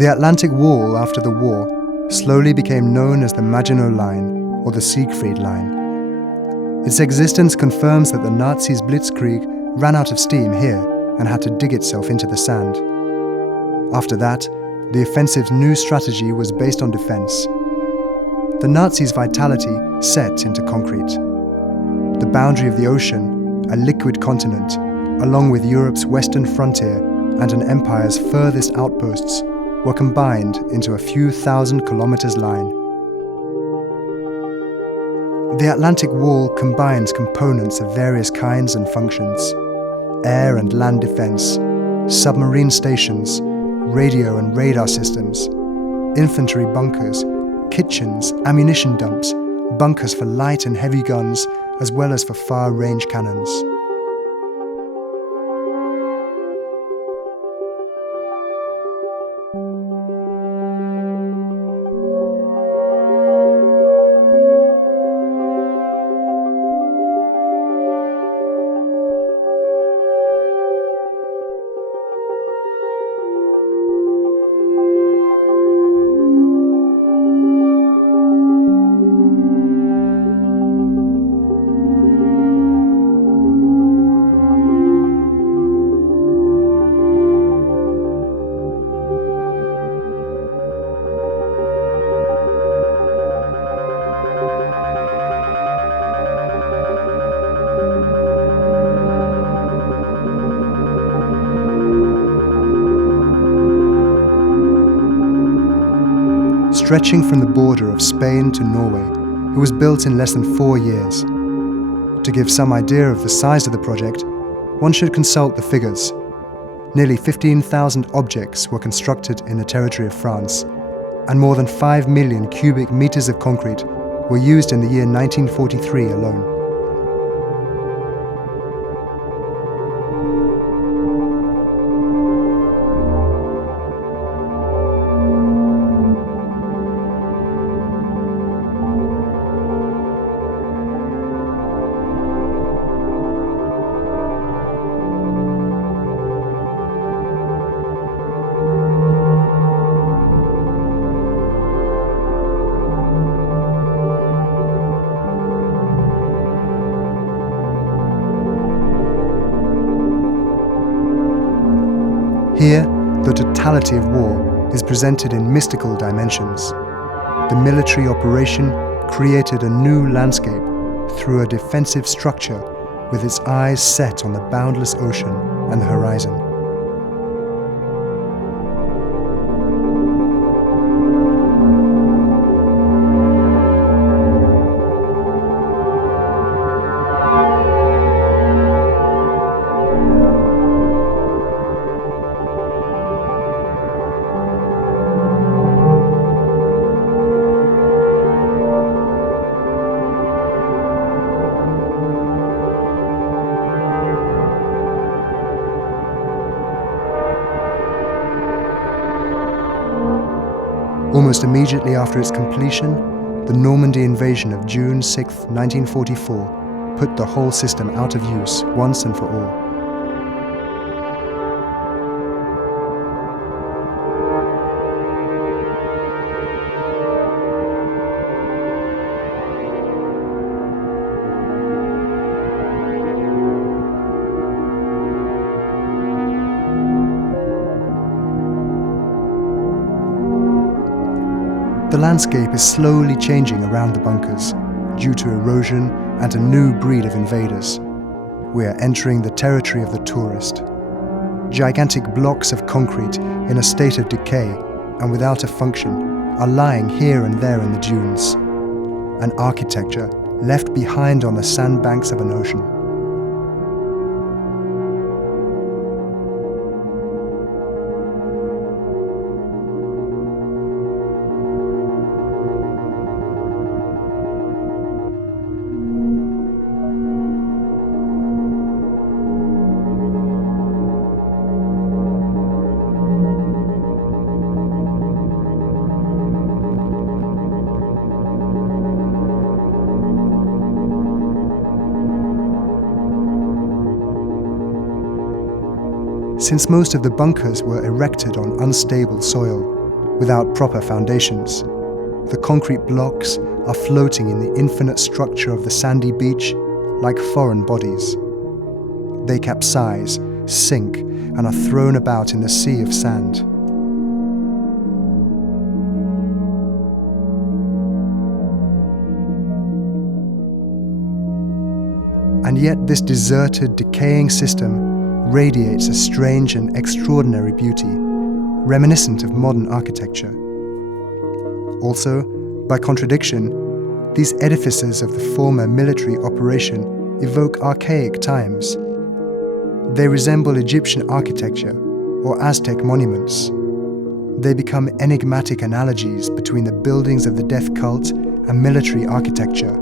The Atlantic Wall after the war slowly became known as the Maginot Line or the Siegfried Line. Its existence confirms that the Nazis' Blitzkrieg ran out of steam here and had to dig itself into the sand. After that, the offensive's new strategy was based on defense. The Nazis' vitality set into concrete. The boundary of the ocean, a liquid continent, along with Europe's western frontier and an empire's furthest outposts, were combined into a few thousand kilometers line. The Atlantic Wall combines components of various kinds and functions: air and land defense, submarine stations, radio and radar systems, infantry bunkers, kitchens, ammunition dumps, bunkers for light and heavy guns, as well as for far-range cannons. Stretching from the border of Spain to Norway, it was built in less than 4 years. To give some idea of the size of the project, one should consult the figures. Nearly 15,000 objects were constructed in the territory of France, and more than 5 million cubic meters of concrete were used in the year 1943 alone. Here, the totality of war is presented in mystical dimensions. The military operation created a new landscape through a defensive structure with its eyes set on the boundless ocean and the horizon. Almost immediately after its completion, the Normandy invasion of June 6, 1944, put the whole system out of use once and for all. The landscape is slowly changing around the bunkers due to erosion and a new breed of invaders. We are entering the territory of the tourist. Gigantic blocks of concrete in a state of decay and without a function are lying here and there in the dunes, an architecture left behind on the sandbanks of an ocean. Since most of the bunkers were erected on unstable soil, without proper foundations, the concrete blocks are floating in the infinite structure of the sandy beach like foreign bodies. They capsize, sink, and are thrown about in the sea of sand. And yet this deserted, decaying system radiates a strange and extraordinary beauty, reminiscent of modern architecture. Also, by contradiction, these edifices of the former military operation evoke archaic times. They resemble Egyptian architecture or Aztec monuments. They become enigmatic analogies between the buildings of the death cult and military architecture.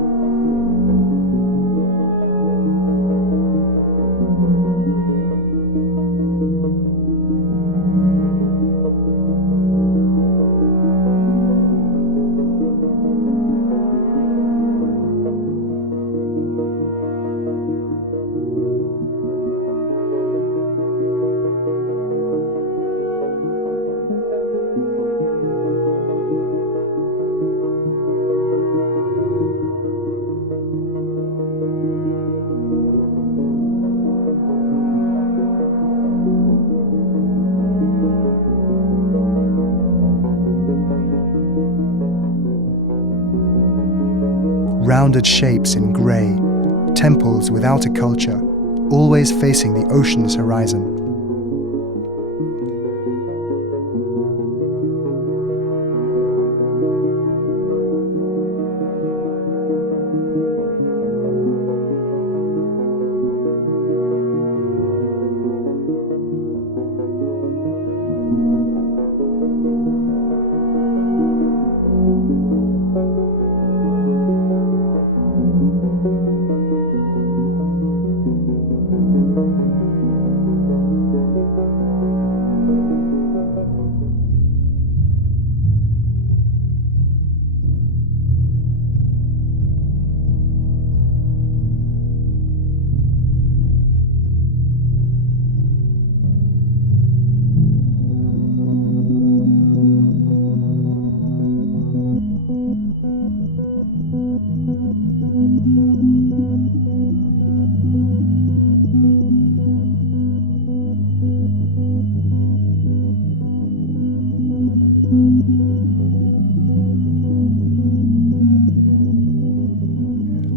Rounded shapes in grey, temples without a culture, always facing the ocean's horizon.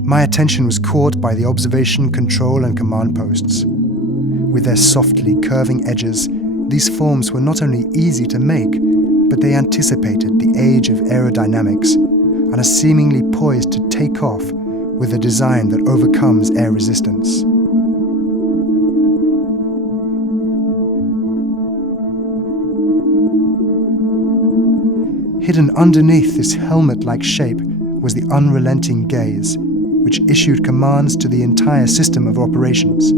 My attention was caught by the observation, control, and command posts. With their softly curving edges, these forms were not only easy to make, but they anticipated the age of aerodynamics and are seemingly poised to take off with a design that overcomes air resistance. Hidden underneath this helmet-like shape was the unrelenting gaze, which issued commands to the entire system of operations.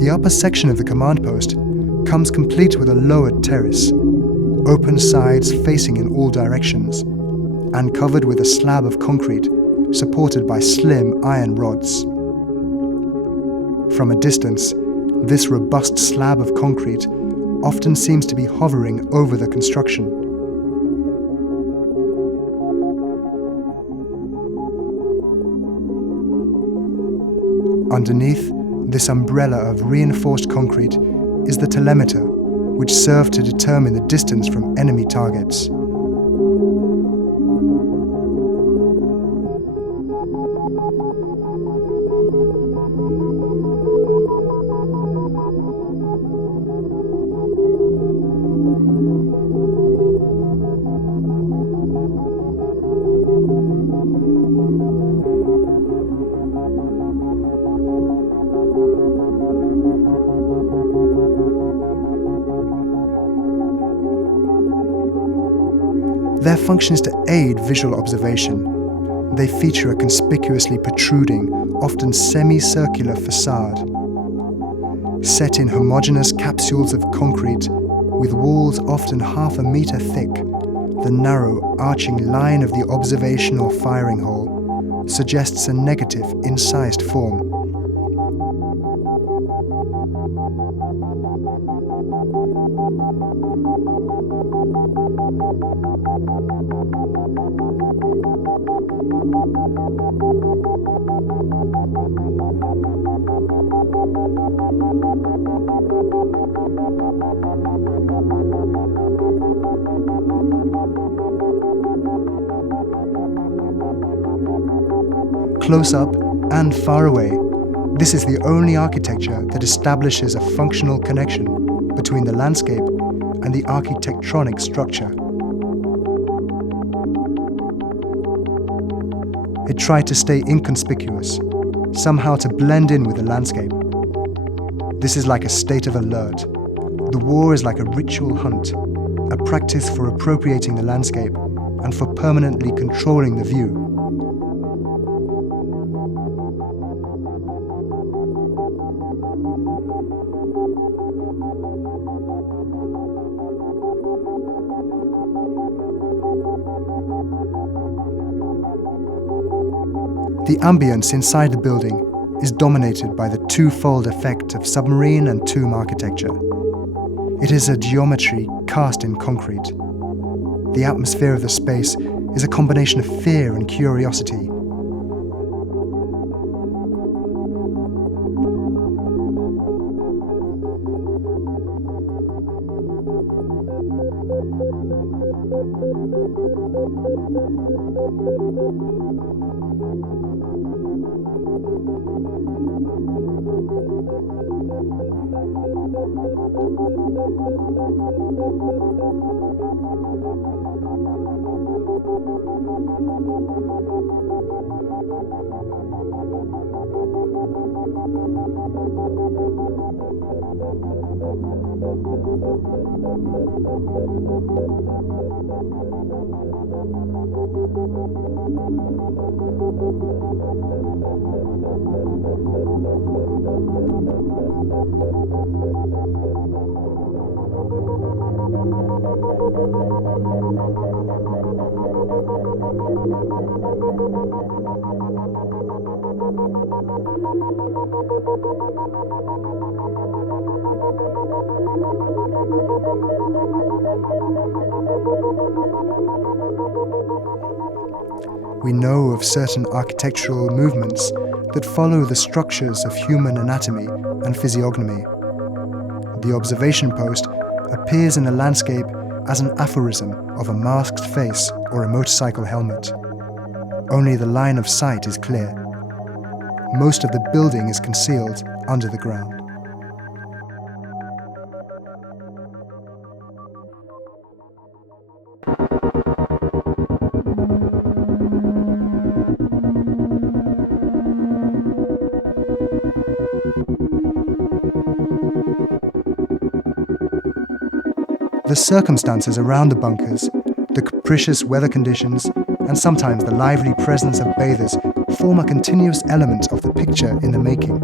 The upper section of the command post comes complete with a lowered terrace, open sides facing in all directions, and covered with a slab of concrete supported by slim iron rods. From a distance, this robust slab of concrete often seems to be hovering over the construction. Underneath this umbrella of reinforced concrete is the telemeter, which served to determine the distance from enemy targets. Their function is to aid visual observation. They feature a conspicuously protruding, often semicircular facade. Set in homogeneous capsules of concrete, with walls often half a meter thick, the narrow, arching line of the observation or firing hole suggests a negative, incised form. Close up and far away, this is the only architecture that establishes a functional connection between the landscape and the architectonic structure. It tried to stay inconspicuous, somehow to blend in with the landscape. This is like a state of alert. The war is like a ritual hunt, a practice for appropriating the landscape and for permanently controlling the view. The ambience inside the building is dominated by the twofold effect of submarine and tomb architecture. It is a geometry cast in concrete. The atmosphere of the space is a combination of fear and curiosity. We know of certain architectural movements that follow the structures of human anatomy and physiognomy. The observation post appears in the landscape as an aphorism of a masked face or a motorcycle helmet. Only the line of sight is clear. Most of the building is concealed under the ground. The circumstances around the bunkers, the capricious weather conditions, and sometimes the lively presence of bathers form a continuous element of the picture in the making.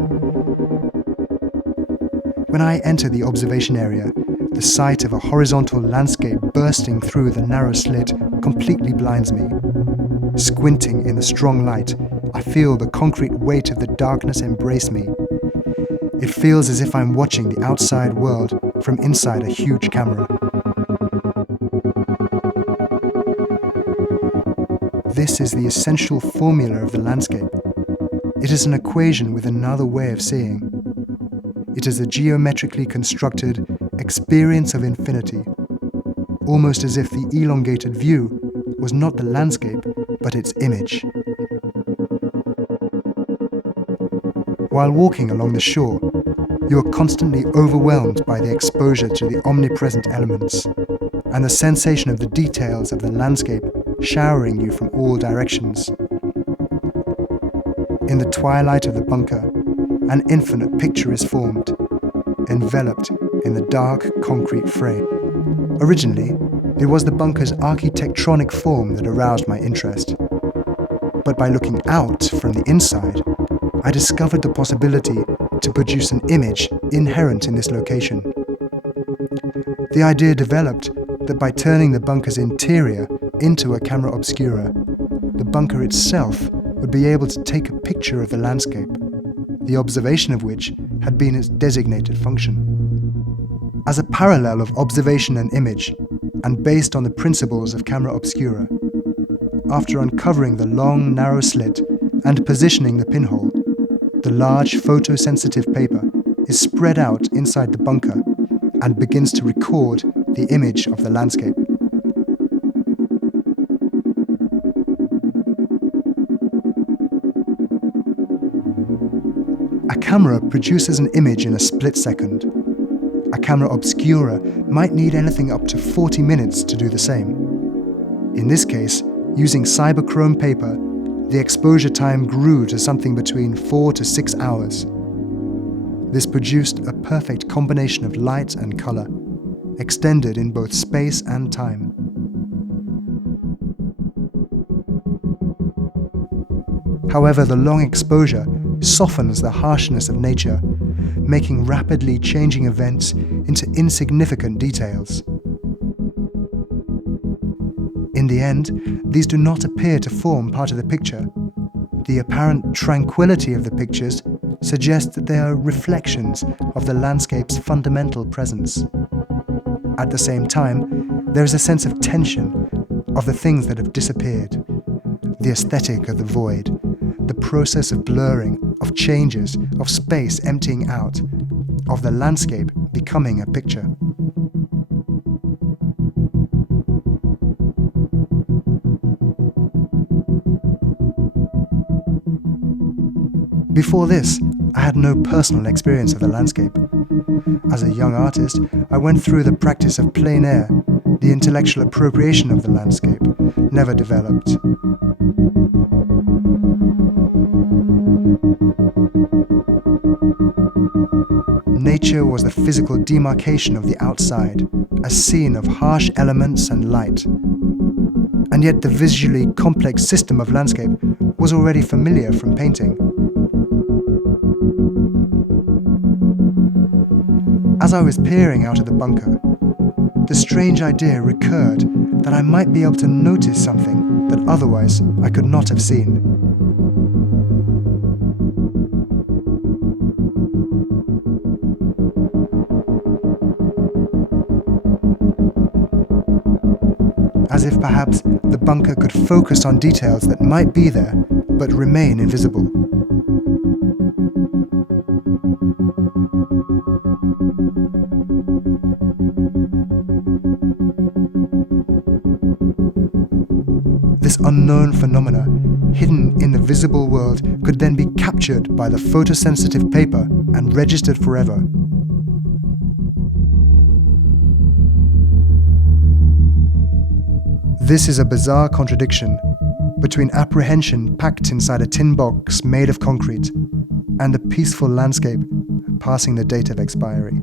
When I enter the observation area, the sight of a horizontal landscape bursting through the narrow slit completely blinds me. Squinting in the strong light, I feel the concrete weight of the darkness embrace me. It feels as if I'm watching the outside world from inside a huge camera. This is the essential formula of the landscape. It is an equation with another way of seeing. It is a geometrically constructed experience of infinity, almost as if the elongated view was not the landscape, but its image. While walking along the shore, you are constantly overwhelmed by the exposure to the omnipresent elements and the sensation of the details of the landscape showering you from all directions. In the twilight of the bunker, an infinite picture is formed, enveloped in the dark concrete frame. Originally, it was the bunker's architectonic form that aroused my interest. But by looking out from the inside, I discovered the possibility to produce an image inherent in this location. The idea developed that by turning the bunker's interior into a camera obscura, the bunker itself would be able to take a picture of the landscape, the observation of which had been its designated function. As a parallel of observation and image, and based on the principles of camera obscura, after uncovering the long, narrow slit and positioning the pinhole, the large photosensitive paper is spread out inside the bunker and begins to record the image of the landscape. A camera produces an image in a split second. A camera obscura might need anything up to 40 minutes to do the same. In this case, using cyberchrome paper, the exposure time grew to something between 4 to 6 hours. This produced a perfect combination of light and color, extended in both space and time. However, the long exposure softens the harshness of nature, making rapidly changing events into insignificant details. In the end, these do not appear to form part of the picture. The apparent tranquility of the pictures suggests that they are reflections of the landscape's fundamental presence. At the same time, there is a sense of tension, of the things that have disappeared, the aesthetic of the void, the process of blurring, of changes, of space emptying out, of the landscape becoming a picture. Before this, I had no personal experience of the landscape. As a young artist, I went through the practice of plein air. The intellectual appropriation of the landscape never developed. Nature was the physical demarcation of the outside, a scene of harsh elements and light. And yet the visually complex system of landscape was already familiar from painting. As I was peering out of the bunker, the strange idea recurred that I might be able to notice something that otherwise I could not have seen. as if perhaps the bunker could focus on details that might be there, but remain invisible. This unknown phenomena, hidden in the visible world, could then be captured by the photosensitive paper and registered forever. This is a bizarre contradiction between apprehension packed inside a tin box made of concrete and the peaceful landscape passing the date of expiry.